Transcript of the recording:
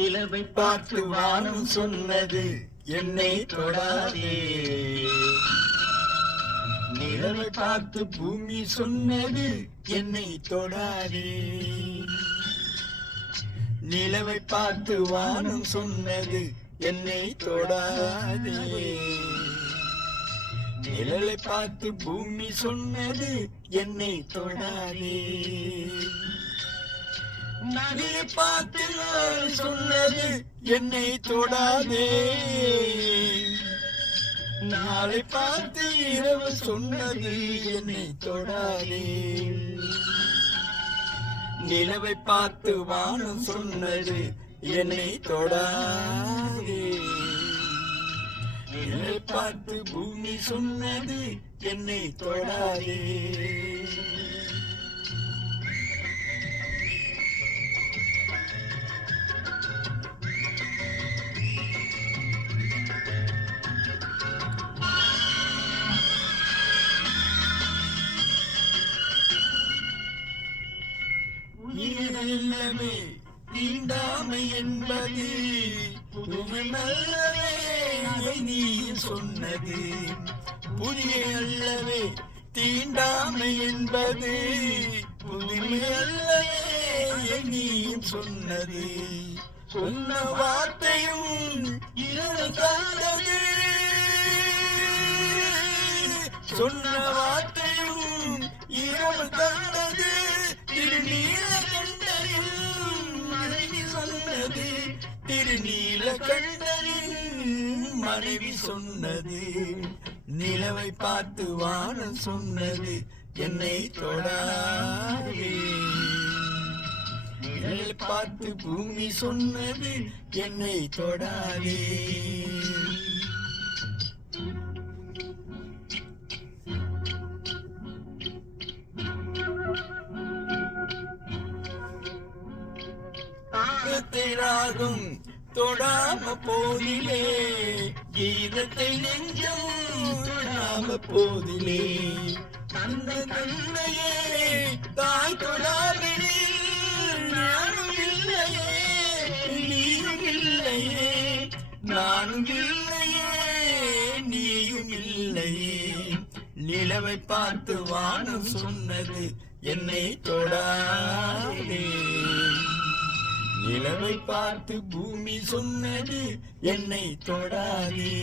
நிலவை பார்த்து வானம் சொன்னது என்னை தொடாதே. நிலவை பார்த்து பூமி சொன்னது என்னை தொடாதே. நிலவை பார்த்து வானம் சொன்னது என்னை தொடாதே. நிழலை பார்த்து பூமி சொன்னது என்னை தொடாதே. நதியை பார்த்து சொன்னது என்னை தொடாதே. நாளை பார்த்து இரவு சொன்னது என்னை தொடாதே. நிலவை பார்த்து வானம் சொன்னது என்னை தொடாதே. நிலவை பார்த்து பூமி சொன்னது என்னை தொடாதே. உயிரில்லவே தீண்டாமை என்பது புதுமையல்லவே நீ சொன்னது. புதிய அல்லவே தீண்டாமை என்பது புதுமையல்லவே நீ சொன்னது. சொன்ன வார்த்தையும் இரவு தந்தது. சொன்ன வார்த்தையும் இரவு தந்தது. திருநீலகண்டரின் மனைவி சொன்னது. திருநீலகண்டரின் மனைவி சொன்னது. நிலவை பார்த்து வானம் சொன்னது என்னை தொடாதே. நிலவை பார்த்து பூமி சொன்னது என்னை தொடாதே. ராகம் தொடாம போதிலே கீதத்தை நெஞ்சம் தொடாம போதிலே. அந்த கண்ணையே தாய் தொடாவினில் நானும் இல்லையே நீயும் இல்லையே. நானும் இல்லையே நீயும் இல்லையே. நிலவை பார்த்து வானம் சொன்னது என்னை தொடாதே. நிலவை பார்த்து பூமி சொன்னது என்னை தொடாதே.